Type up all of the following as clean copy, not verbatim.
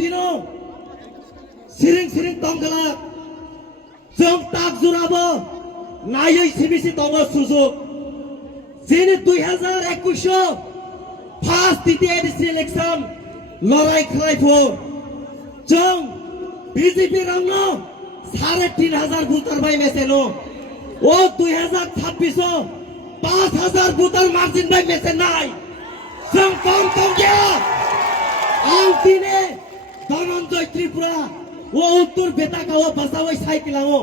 dino siring tongkala jom tak jurabo nayoi sibisi tongo sujog jini 2021 first দ্বিতীয় ADC election লড়াই খেলাইবো जों BJP রংন 3500 ভোটার বাই মেসেনো ও 2026 5000 ভোটার মার্জিন বাই মেসে নাই जों কম তঙ্গিয়া আং দিনে ধনঞ্জয় ত্রিপুরা ও উত্তর বেতাকাও বাসাওই সাইকেলাও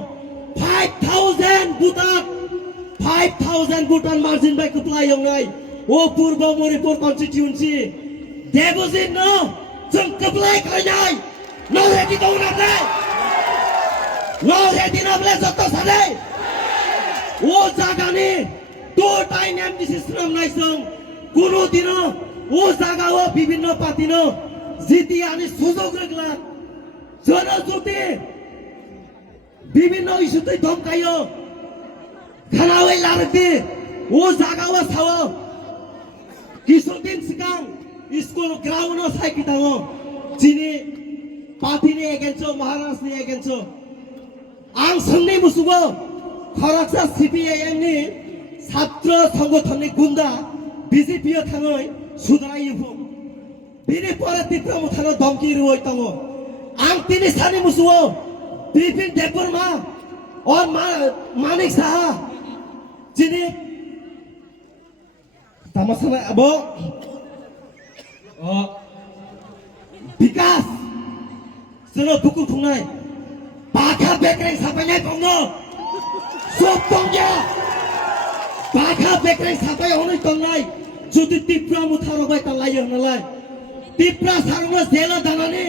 5000 ভোটার মার্জিন বাই কুপ্লাই নাই ও পূর্ব মরিপুর কনস্টিটিউয়েন্সি দেবজিৎ ন जों কপ্লাই খাইনাই নো রেডি দৌনাতে নো রেডি নাবলে যত সালে ও জাগানি তো টাইম এমডিসি শ্রম নাইছং কোনো দিন ও জাগাও বিভিন্ন পাতিন জিতি আনি সুযোগ রাখলা জনজ্যোতি বিভিন্ন ইস্যুতে ধমকাইও খানাওই লারতি ও জাগাও সাও কিছুদিন সিগাং স্কুল গ্রাউন্ড সাইকিতাও যিনি পার্টিনি এগেন্স মহারাষ্ট্রনি এগেন্স आं संनै मुसुगो खरकसा सीपीआईएम नि छात्र संगठननि गुन्दा बीजेपी थाङै सुद्राइफु बिनि परे तिप्रा मुथानो धमकी रुइ तङो आं तिनि सानि मुसुगो बिपिन देबबर्मा और मानिक साहा जिनि तामासना अब विकास जोङो बुकु खुंनाय बाखा बेक्रें साफायनाय दङ सब दंया बाखा बेक्रें साफाय हनै दंनाय जुदि तिप्रा मुथारबाय तालायो नालाय तिप्रा सारनो जेल दानानै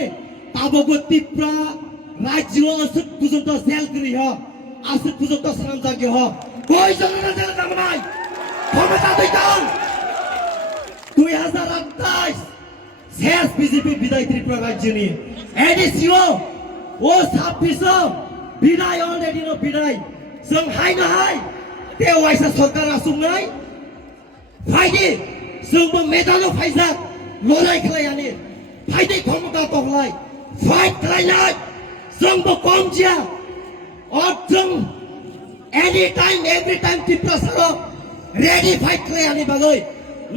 ताबोगो तिप्रा राज्य असुत पुजन्त जेल करि ह असुत पुजन्त साराम जागे ह कय जन जेल दामनाय ক্ষমতা दैदं 2028 শেষ বিজেপি বিদায় ত্রিপুরা রাজ্যনি এডিসিও ও 26 বিদায় অলরেডি নো বিদায় जों हायनो हाय ते वाइसा सरकार आसुंनाय फाइदे जोंबो मेदानो फाइजा लड़ाई खालायानि फाइदे क्षमता दंलाय फाइट खालायनाय जोंबो कम जिया और जों any time every time Tripura सारो रेडी फाइट खालायानि बागै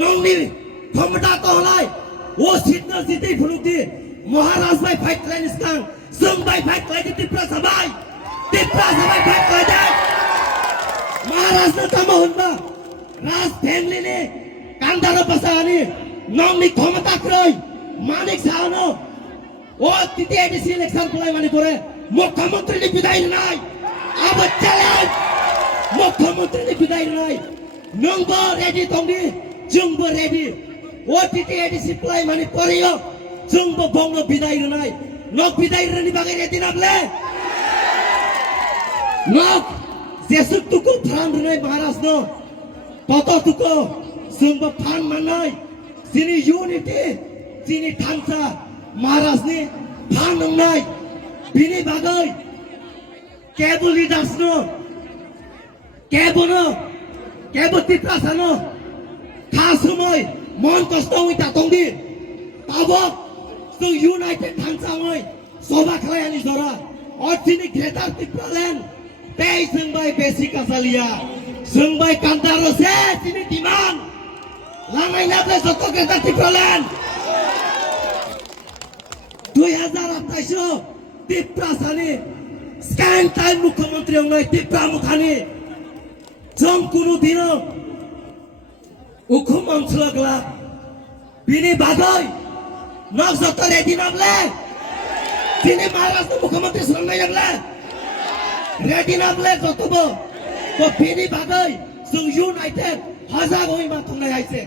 नंनि क्षमता दंलाय ओ सिटना जितै फुलुति महाराज बाय फाइट खालायनि सिगां जों बाय फाइट खालायनि त्रिपुरा साबाय फाइट खालायदों महाराष्ट्र तामोहनबा राज फैमिली ने कांदारो बसानी नंनि क्षमता क्रय मानिक सानो ओ तिते एडिसि इलेक्शन खलाय माने करे मुख्यमंत्री नि बिदाय नाय अब चैलेंज मुख्यमंत्री नि बिदाय नाय नंबो रेडी दंदि जोंबो रेडी ओ तिते एडिसि खलाय माने करियो जोंबो बंगो बिदाय नाय नक बिदाय नि बागै रेडी नाबले नक जेसु तुको फान रनाय महाराष्ट्र तत तुको जोंबो फान माननाय जिनि यूनिटी जिनि थांसा महाराष्ट्रनि फान नंनाय बिनि बागै केबो लिडार्स नो केबो तिप्रा सानो खासुमै मन कष्ट उइता दंदि ताबो जों यूनाइटेड थांसाङै सभा खालायनि जरा अर्थिनि ग्रेटार तिप्रालेण्ड Pay sembay basic asalia, sembay kantaro se sini diman, langai nabe soto kita tiprolan. 2028 tipra sani, scan time mukhamantri ongai tipra mukhani, jom kuno dino, ukhum amsulagla, bini bagai, nak soto ready nable, sini Maharashtra mukhamantri serangai nable. Ready नाबले जतबो तो बिनि बागै जों United हजार होइमा थंनाय आइसे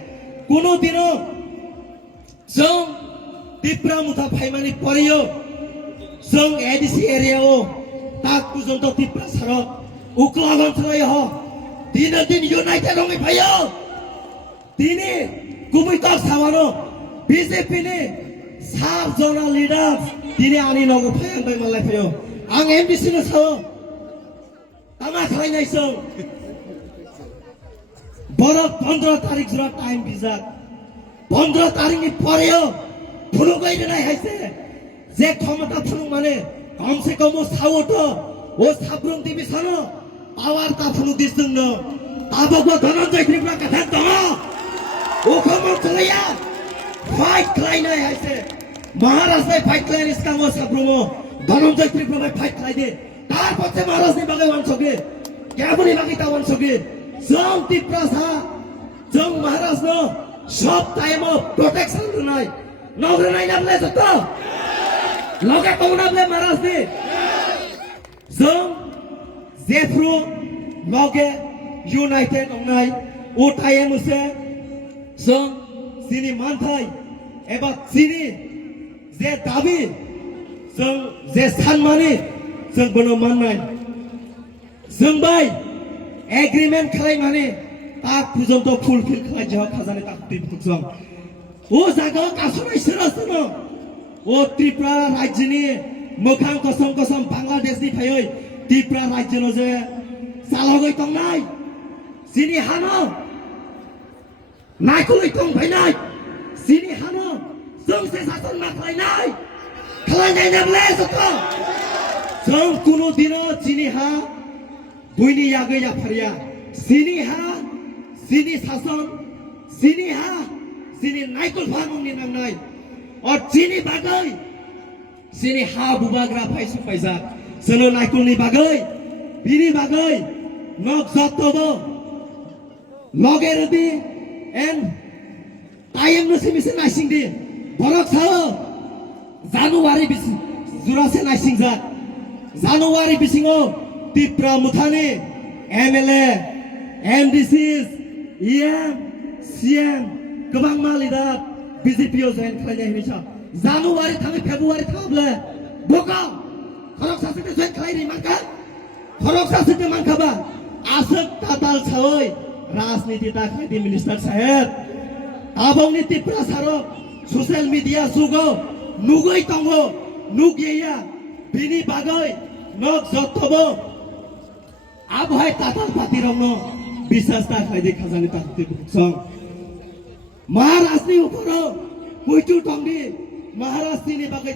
कोनो दिनो जों तिप्रा मुथा फाइमानि परियो जों एडिसि एरियाओ ताक पुजन्त तिप्रा सारो उक्लागन थलाय ह दिन दिन यूनाइटेड होइ फायो दिनि गुबै तक सावानो बीजेपी नि 7 जना लिडार दिनि आनि नगो फायन बाय मलाई फायो आं एमडीसी नो साव तामा खालायनाय जों बरफ 15 तारिख जरा टाइम बिजाक 15 तारिखनि परेयो फुलुगाय दिनाय हायसे যে ক্ষমতা ফুনুক মানে কমসে কম সাউট ও সাব্রং টিভি সানো পাওয়ার তা ফুনুক দিসুন তাবগো ধনঞ্জয় ত্রিপুরা কথা দङ ও খবর চলাইয়া ফাইট খাইনাय हाइसे महाराजलाई फाइट खाइने इसका म साब्रङो धनञ्जय त्रिपुरालाई फाइट खाइदे तारपछि महाराजले बागै वानसके क्याबुनी बागै ता वानसके जों त्रिपुरा सा जों महाराज न सब टाइम प्रोटेक्सन रनाय नगरनाय नाबले जतो लगा कौनाबले महाराज दे जों जेफ्रो लगे यूनाइटेड अंगनाय ओ टाइम से जों सिनि मानथाय एबा सिनि जे दाबि जों जे सानमानि जों बनो माननाय जों बाय एग्रीमेंट खालामनानै ता पर्यन्त फुलफिल खालामजाया खाजानि ताकति जों ओ जागा कासनाय सोरासनो ओ त्रिपुरा राज्यनि मोखां कसम कसम बांलादेशनि फायै त्रिपुरा राज्यनो जे सालगै तंनाय सिनि हानो नायखुलै तंग फैनाय सिनि हानो जों से शासन मा खालायनाय खालायनाय नाबले जत जों कुनु दिनो सिनि हा बुइनि यागै याफारिया सिनि हा सिनि शासन सिनि हा सिनि नायकुल फामुंनि नांनाय और सिनि बागै सिनि हा बुबाग्रा फाइसु फाइजा सोनो नायकुलनि बागै बिनि बागै नक जतबो लगेरदि एन टाइम न सिमिसे नाइसिंदि बरक साओ जानुवारि बिसि जुरासे नाइसिंजा जानुवारि बिसिङो त्रिपुरा मुथानि एमएलए एमडीसीस ईएम सीएम गोबां मालिदा बीजेपी जयन खालायनाय हिसा जानुवारि थाङै फेब्रुवारि थाङाब्ला बका खरक सासेते जयन खालायनि मानका खरक सासेते मानकाबा आसक ताताल सावै राजनीति ताखायदि मिनिस्टार साहेब आबौनि त्रिपुरा सारक सोशल मीडिया जुगो नुगै तंगो नुगैया बिनि बागै नक जतबो आबहाय ताताल पातिरंनो বিশ্বাস ताखायदि खाजानि ताकति बुकसं महाराजनि उपरो कुइटु टंगि महाराजनि बागै